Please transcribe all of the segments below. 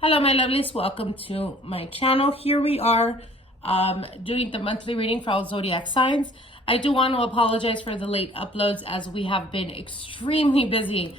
Hello my lovelies, welcome to my channel. Here we are doing the monthly reading for all zodiac signs. I do want to apologize for the late uploads as we have been extremely busy.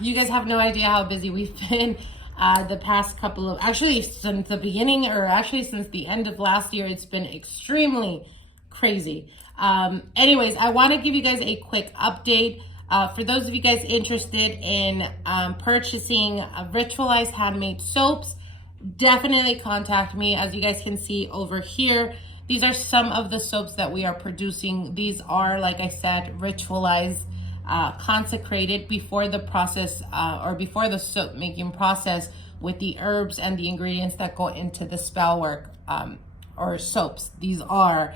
You guys have no idea how busy we've been the past couple of, actually since the beginning, or actually since the end of last year. It's been extremely crazy. Anyways, I want to give you guys a quick update. For those of you guys interested in purchasing ritualized handmade soaps, definitely contact me. As you guys can see over here, these are some of the soaps that we are producing. These are, like I said, ritualized, consecrated before the process or before the soap making process with the herbs and the ingredients that go into the spell work or soaps. These are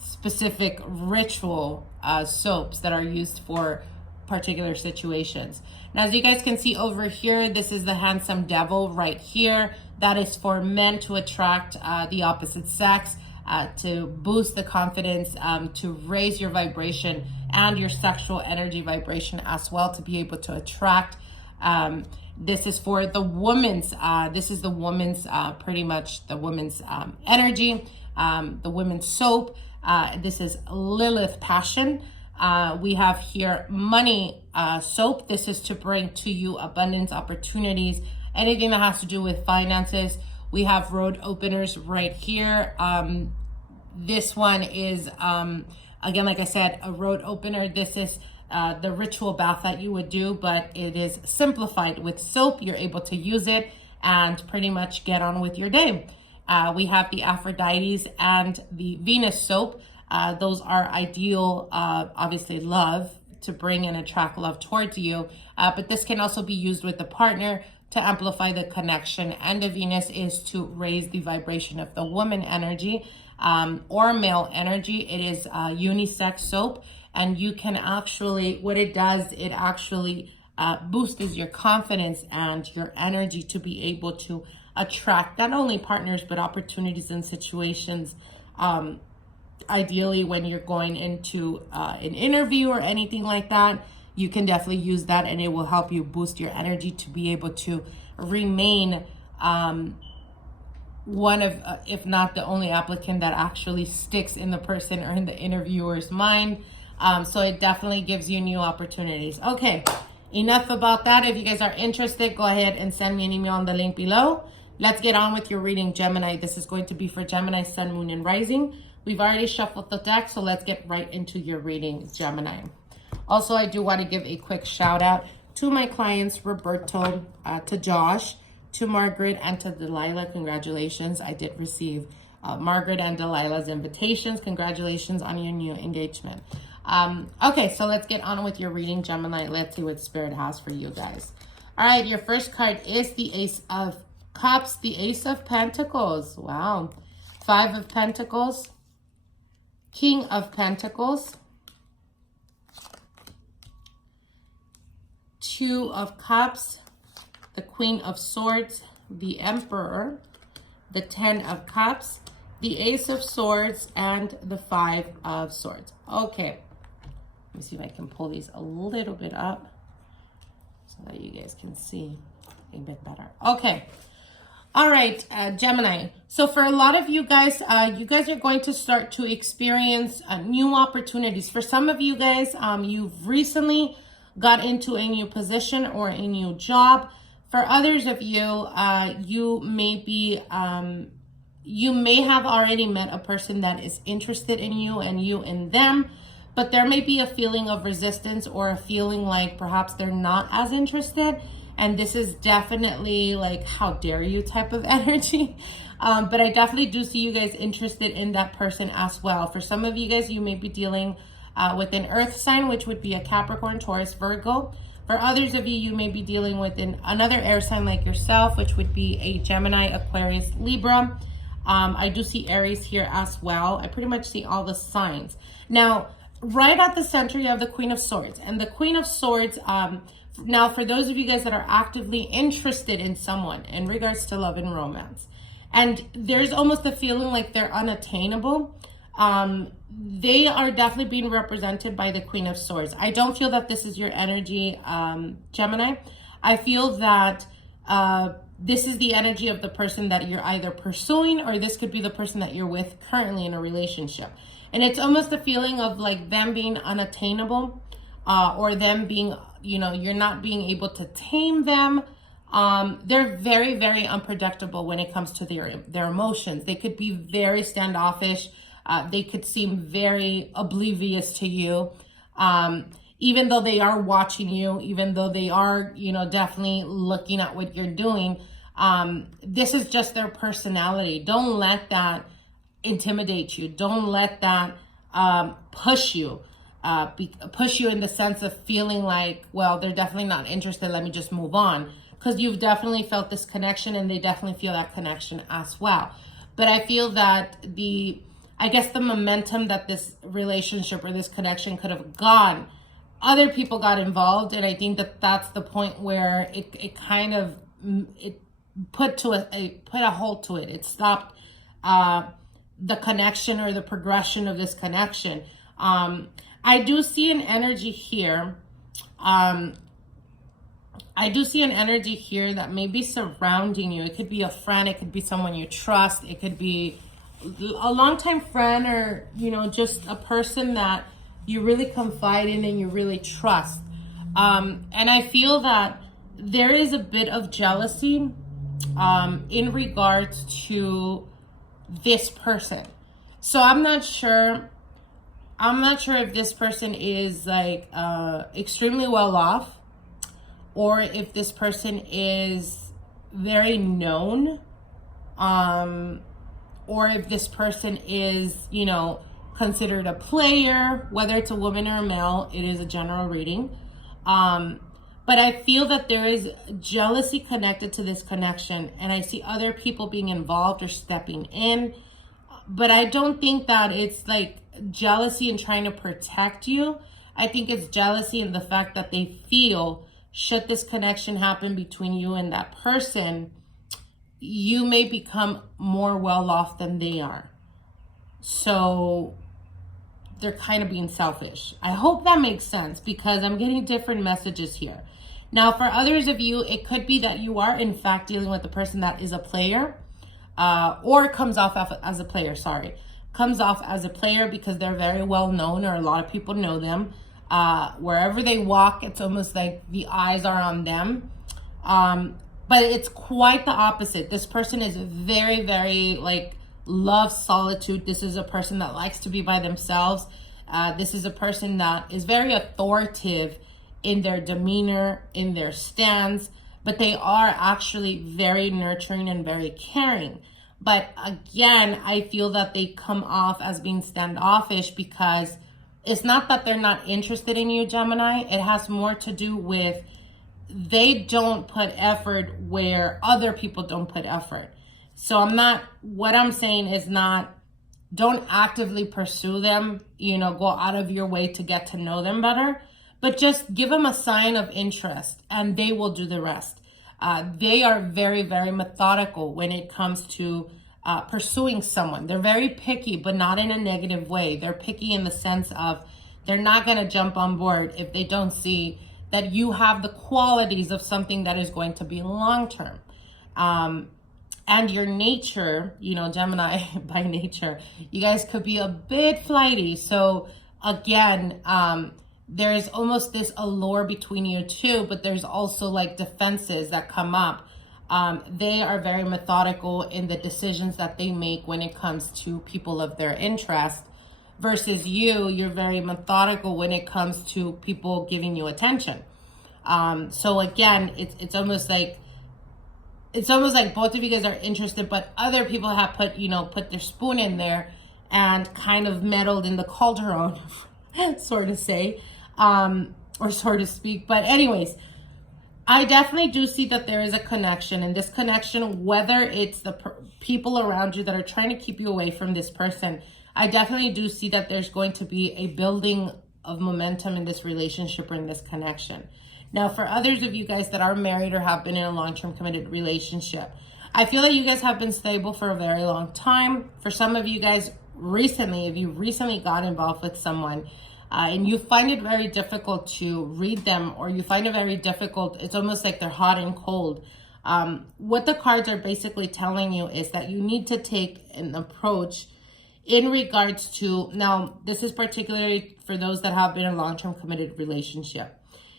specific ritual soaps that are used for particular situations. Now, as you guys can see over here, this is the handsome devil right here. That is for men to attract the opposite sex, to boost the confidence, to raise your vibration and your sexual energy vibration as well, to be able to attract. This is for the woman's, this is the woman's, pretty much the woman's energy, the women's soap. This is Lilith Passion. We have here money soap. This is to bring to you abundance, opportunities, anything that has to do with finances. We have road openers right here. This one is, again, like I said, a road opener. This is the ritual bath that you would do, but it is simplified with soap. You're able to use it and pretty much get on with your day. We have the Aphrodites and the Venus soap. Those are ideal, obviously, love, to bring and attract love towards you. But this can also be used with a partner to amplify the connection. And the Venus is to raise the vibration of the woman energy or male energy. It is unisex soap. And you can actually, what it does, it actually boosts your confidence and your energy to be able to attract not only partners, but opportunities and situations. Ideally, when you're going into an interview or anything like that, you can definitely use that, and it will help you boost your energy to be able to remain one of, if not the only applicant that actually sticks in the person or in the interviewer's mind. So it definitely gives you new opportunities. Okay, enough about that. If you guys are interested, go ahead and send me an email on the link below. Let's get on with your reading, Gemini. This is going to be for Gemini, Sun, Moon, and Rising. We've already shuffled the deck, so let's get right into your reading, Gemini. Also, I do want to give a quick shout out to my clients, Roberto, to Josh, to Margaret, and to Delilah. Congratulations. I did receive Margaret and Delilah's invitations. Congratulations on your new engagement. Okay, so let's get on with your reading, Gemini. Let's see what Spirit has for you guys. All right, your first card is the Ace of Cups, the Ace of Pentacles. Wow. Five of Pentacles, King of Pentacles, Two of Cups, the Queen of Swords, the Emperor, the Ten of Cups, the Ace of Swords, and the Five of Swords. Okay. Let me see if I can pull these a little bit up so that you guys can see a bit better. Okay. All right, Gemini. So for a lot of you guys are going to start to experience new opportunities. For some of you guys, you've recently got into a new position or a new job. For others of you, you may have already met a person that is interested in you and you in them, but there may be a feeling of resistance or a feeling like perhaps they're not as interested. And this is definitely like, how dare you type of energy. But I definitely do see you guys interested in that person as well. For some of you guys, you may be dealing with an earth sign, which would be a Capricorn, Taurus, Virgo. For others of you, you may be dealing with another air sign like yourself, which would be a Gemini, Aquarius, Libra. I do see Aries here as well. I pretty much see all the signs. Now, right at the center, you have the Queen of Swords. And the Queen of Swords, now, for those of you guys that are actively interested in someone in regards to love and romance, and there's almost a feeling like they're unattainable, they are definitely being represented by the Queen of Swords. I don't feel that this is your energy, Gemini. I feel that This is the energy of the person that you're either pursuing, or this could be the person that you're with currently in a relationship. And it's almost a feeling of like them being unattainable, or them being, you're not being able to tame them. They're very, very unpredictable when it comes to their emotions. They could be very standoffish. They could seem very oblivious to you. Even though they are watching you, even though they are, definitely looking at what you're doing, this is just their personality. Don't let that intimidate you. Don't let that push you. Push you in the sense of feeling like, well, they're definitely not interested, let me just move on. Because you've definitely felt this connection, and they definitely feel that connection as well. But I feel that the momentum that this relationship or this connection could have gone, other people got involved, and I think that that's the point where it kind of put a halt to it. It stopped the connection or the progression of this connection. I do see an energy here. I do see an energy here that may be surrounding you. It could be a friend. It could be someone you trust. It could be a longtime friend, or, just a person that you really confide in and you really trust. And I feel that there is a bit of jealousy in regards to this person. So I'm not sure if this person is like extremely well off, or if this person is very known, or if this person is, considered a player, whether it's a woman or a male. It is a general reading. But I feel that there is jealousy connected to this connection, and I see other people being involved or stepping in. But I don't think that it's like jealousy and trying to protect you. I think it's jealousy in the fact that they feel, should this connection happen between you and that person, you may become more well off than they are. So they're kind of being selfish. I hope that makes sense, because I'm getting different messages here. Now, for others of you, it could be that you are in fact dealing with a person that is a player, or comes off as a player, comes off as a player because they're very well known, or a lot of people know them. Wherever they walk, it's almost like the eyes are on them. But it's quite the opposite. This person is very, very loves solitude. This is a person that likes to be by themselves. This is a person that is very authoritative in their demeanor, in their stance, but they are actually very nurturing and very caring. But again, I feel that they come off as being standoffish, because it's not that they're not interested in you, Gemini. It has more to do with they don't put effort where other people don't put effort. So what I'm saying is not, don't actively pursue them, go out of your way to get to know them better, but just give them a sign of interest and they will do the rest. They are very, very methodical when it comes to pursuing someone. They're very picky, but not in a negative way. They're picky in the sense of they're not going to jump on board if they don't see that you have the qualities of something that is going to be long-term. And your nature, Gemini by nature, you guys could be a bit flighty. So again, there's almost this allure between you two, but there's also defenses that come up. They are very methodical in the decisions that they make when it comes to people of their interest, versus you're very methodical when it comes to people giving you attention. So again, it's almost like both of you guys are interested, but other people have put their spoon in there and kind of meddled in the cauldron, so to say, or so to speak. But anyways, I definitely do see that there is a connection, and this connection, whether it's the people around you that are trying to keep you away from this person, I definitely do see that there's going to be a building of momentum in this relationship or in this connection. Now, for others of you guys that are married or have been in a long-term committed relationship, I feel that you guys have been stable for a very long time. For some of you guys recently, if you recently got involved with someone, and you find it very difficult to read them, or you find it very difficult, it's almost like they're hot and cold. What the cards are basically telling you is that you need to take an approach in regards to, now this is particularly for those that have been in a long-term committed relationship.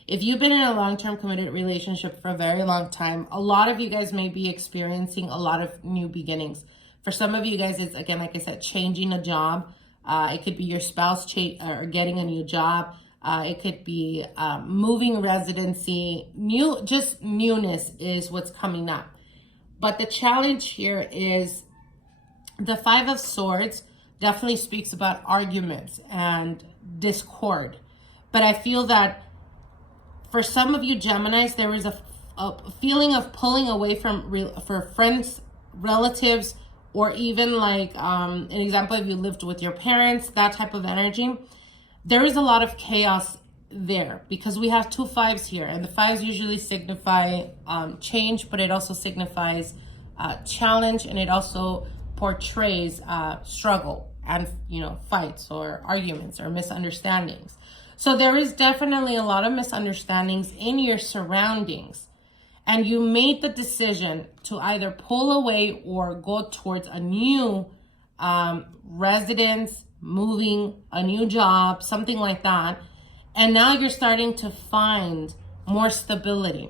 If you've been in a long-term committed relationship for a very long time, a lot of you guys may be experiencing a lot of new beginnings. For some of you guys, it's, again, like I said, changing a job. It could be your spouse or getting a new job. It could be moving residency. Just newness is what's coming up. But the challenge here is the Five of Swords definitely speaks about arguments and discord. But I feel that for some of you Geminis, there is a feeling of pulling away for friends, relatives, or even like an example, if you lived with your parents, that type of energy. There is a lot of chaos there because we have two fives here, and the fives usually signify change, but it also signifies challenge, and it also portrays struggle and, you know, fights or arguments or misunderstandings. So there is definitely a lot of misunderstandings in your surroundings, and you made the decision to either pull away or go towards a new residence, moving, a new job, something like that. And now you're starting to find more stability.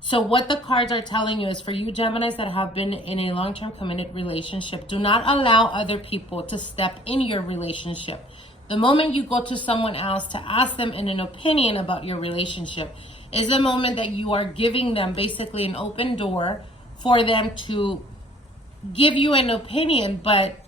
So what the cards are telling you is, for you Geminis that have been in a long-term committed relationship, do not allow other people to step in your relationship. The moment you go to someone else to ask them in an opinion about your relationship is the moment that you are giving them basically an open door for them to give you an opinion. But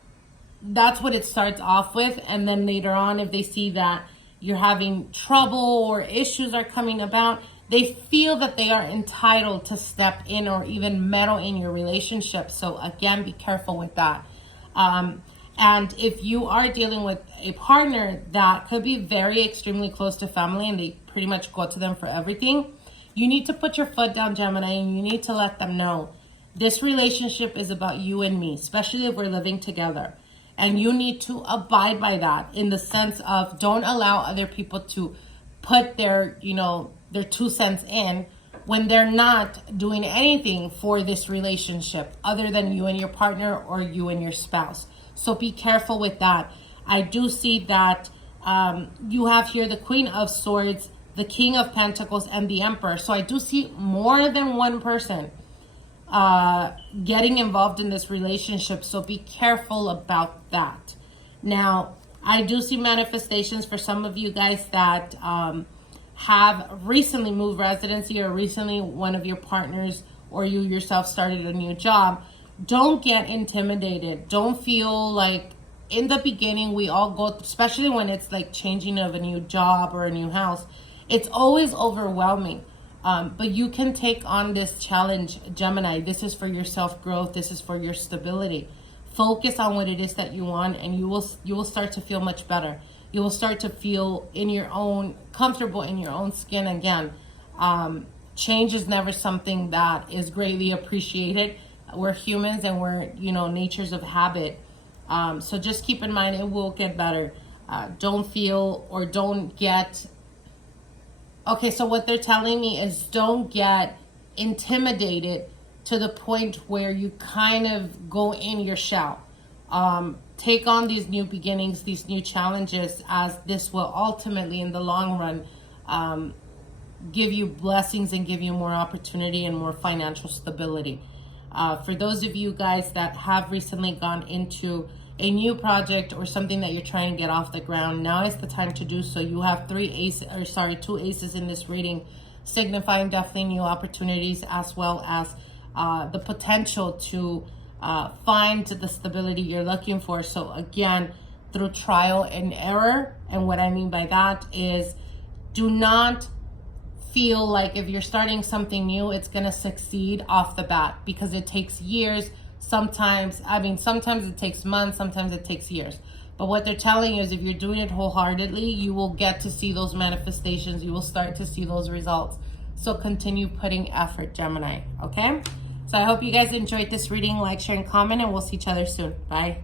that's what it starts off with. And then later on, if they see that you're having trouble or issues are coming about, they feel that they are entitled to step in or even meddle in your relationship. So again, be careful with that. And if you are dealing with a partner that could be very extremely close to family and they pretty much go to them for everything, you need to put your foot down, Gemini, and you need to let them know this relationship is about you and me, especially if we're living together. And you need to abide by that in the sense of don't allow other people to put their, you know, their 2 cents in when they're not doing anything for this relationship other than you and your partner or you and your spouse. So be careful with that. I do see that you have here the Queen of Swords, the King of Pentacles, and the Emperor. So I do see more than one person getting involved in this relationship. So be careful about that. Now, I do see manifestations for some of you guys that have recently moved residency, or recently one of your partners or you yourself started a new job. Don't get intimidated. Don't feel like, in the beginning, we all go, especially when it's like changing of a new job or a new house, it's always overwhelming. But you can take on this challenge, Gemini. This is for your self-growth. This is for your stability. Focus on what it is that you want, and you will start to feel much better. You will start to feel comfortable in your own skin again. Change is never something that is greatly appreciated. We're humans, and we're, natures of habit. So just keep in mind, it will get better. Don't feel or don't get... Okay, so what they're telling me is don't get intimidated to the point where you kind of go in your shell. Take on these new beginnings, these new challenges, as this will ultimately, in the long run, give you blessings and give you more opportunity and more financial stability. For those of you guys that have recently gone into a new project or something that you're trying to get off the ground, now is the time to do so. You have two aces in this reading, signifying definitely new opportunities, as well as the potential to find the stability you're looking for. So again, through trial and error. And what I mean by that is, do not feel like if you're starting something new, it's going to succeed off the bat, because it takes years. Sometimes it takes months, sometimes it takes years. But what they're telling you is, if you're doing it wholeheartedly, you will get to see those manifestations. You will start to see those results. So continue putting effort, Gemini, okay? So I hope you guys enjoyed this reading. Like, share, and comment, and we'll see each other soon. Bye.